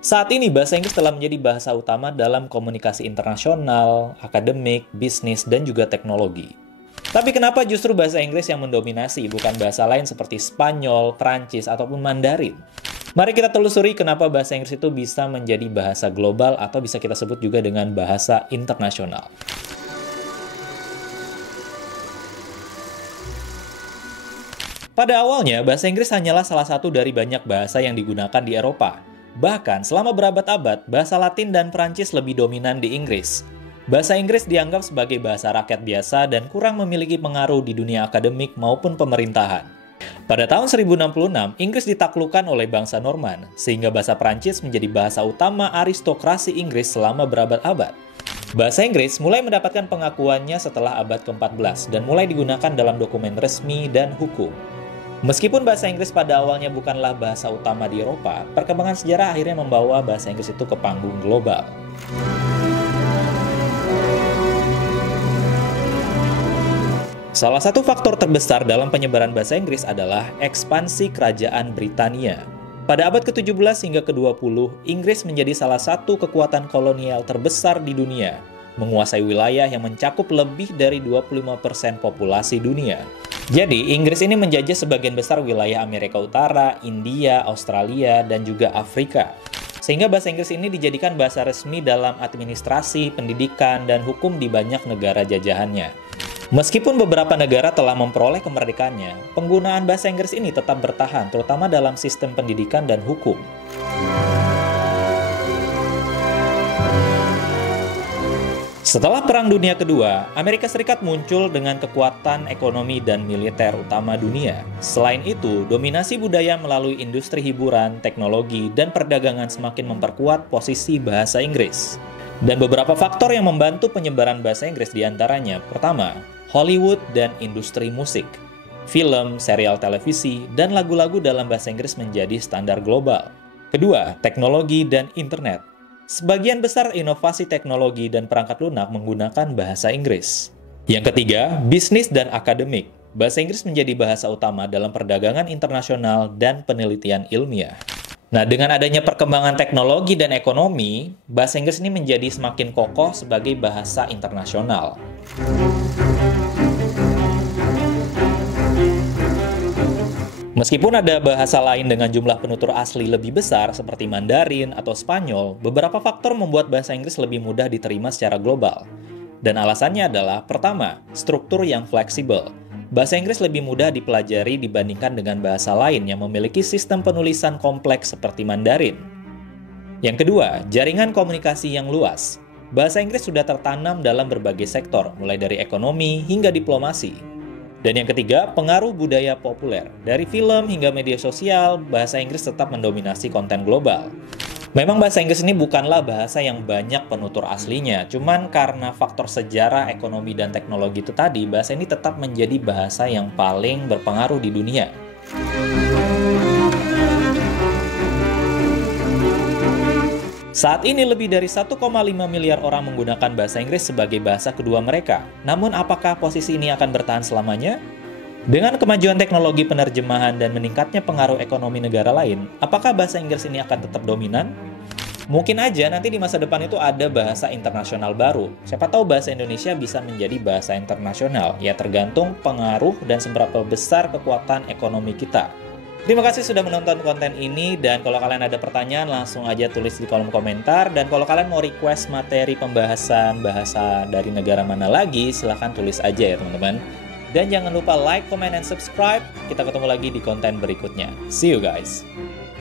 Saat ini bahasa Inggris telah menjadi bahasa utama dalam komunikasi internasional, akademik, bisnis, dan juga teknologi. Tapi kenapa justru bahasa Inggris yang mendominasi, bukan bahasa lain seperti Spanyol, Prancis, ataupun Mandarin? Mari kita telusuri kenapa bahasa Inggris itu bisa menjadi bahasa global atau bisa kita sebut juga dengan bahasa internasional. Pada awalnya, bahasa Inggris hanyalah salah satu dari banyak bahasa yang digunakan di Eropa. Bahkan, selama berabad-abad, bahasa Latin dan Prancis lebih dominan di Inggris. Bahasa Inggris dianggap sebagai bahasa rakyat biasa dan kurang memiliki pengaruh di dunia akademik maupun pemerintahan. Pada tahun 1066, Inggris ditaklukkan oleh bangsa Norman, sehingga bahasa Prancis menjadi bahasa utama aristokrasi Inggris selama berabad-abad. Bahasa Inggris mulai mendapatkan pengakuannya setelah abad ke-14 dan mulai digunakan dalam dokumen resmi dan hukum. Meskipun bahasa Inggris pada awalnya bukanlah bahasa utama di Eropa, perkembangan sejarah akhirnya membawa bahasa Inggris itu ke panggung global. Salah satu faktor terbesar dalam penyebaran bahasa Inggris adalah ekspansi Kerajaan Britania. Pada abad ke-17 hingga ke-20, Inggris menjadi salah satu kekuatan kolonial terbesar di dunia, menguasai wilayah yang mencakup lebih dari 25% populasi dunia. Jadi, Inggris ini menjajah sebagian besar wilayah Amerika Utara, India, Australia, dan juga Afrika. Sehingga bahasa Inggris ini dijadikan bahasa resmi dalam administrasi, pendidikan, dan hukum di banyak negara jajahannya. Meskipun beberapa negara telah memperoleh kemerdekaannya, penggunaan bahasa Inggris ini tetap bertahan, terutama dalam sistem pendidikan dan hukum. Setelah Perang Dunia Kedua, Amerika Serikat muncul dengan kekuatan ekonomi dan militer utama dunia. Selain itu, dominasi budaya melalui industri hiburan, teknologi, dan perdagangan semakin memperkuat posisi bahasa Inggris. Dan beberapa faktor yang membantu penyebaran bahasa Inggris diantaranya, pertama, Hollywood dan industri musik. Film, serial televisi, dan lagu-lagu dalam bahasa Inggris menjadi standar global. Kedua, teknologi dan internet. Sebagian besar inovasi teknologi dan perangkat lunak menggunakan bahasa Inggris. Yang ketiga, bisnis dan akademik. Bahasa Inggris menjadi bahasa utama dalam perdagangan internasional dan penelitian ilmiah. Nah, dengan adanya perkembangan teknologi dan ekonomi, bahasa Inggris ini menjadi semakin kokoh sebagai bahasa internasional. Meskipun ada bahasa lain dengan jumlah penutur asli lebih besar seperti Mandarin atau Spanyol, beberapa faktor membuat bahasa Inggris lebih mudah diterima secara global. Dan alasannya adalah, pertama, struktur yang fleksibel. Bahasa Inggris lebih mudah dipelajari dibandingkan dengan bahasa lain yang memiliki sistem penulisan kompleks seperti Mandarin. Yang kedua, jaringan komunikasi yang luas. Bahasa Inggris sudah tertanam dalam berbagai sektor, mulai dari ekonomi hingga diplomasi. Dan yang ketiga, pengaruh budaya populer. Dari film hingga media sosial, bahasa Inggris tetap mendominasi konten global. Memang bahasa Inggris ini bukanlah bahasa yang banyak penutur aslinya, cuman karena faktor sejarah, ekonomi, dan teknologi itu tadi, bahasa ini tetap menjadi bahasa yang paling berpengaruh di dunia. Saat ini lebih dari 1,5 miliar orang menggunakan bahasa Inggris sebagai bahasa kedua mereka. Namun apakah posisi ini akan bertahan selamanya? Dengan kemajuan teknologi penerjemahan dan meningkatnya pengaruh ekonomi negara lain, apakah bahasa Inggris ini akan tetap dominan? Mungkin aja nanti di masa depan itu ada bahasa internasional baru. Siapa tahu bahasa Indonesia bisa menjadi bahasa internasional, ya tergantung pengaruh dan seberapa besar kekuatan ekonomi kita. Terima kasih sudah menonton konten ini, dan kalau kalian ada pertanyaan langsung aja tulis di kolom komentar, dan kalau kalian mau request materi pembahasan bahasa dari negara mana lagi, silahkan tulis aja ya teman-teman. Dan jangan lupa like, comment, and subscribe. Kita ketemu lagi di konten berikutnya. See you guys!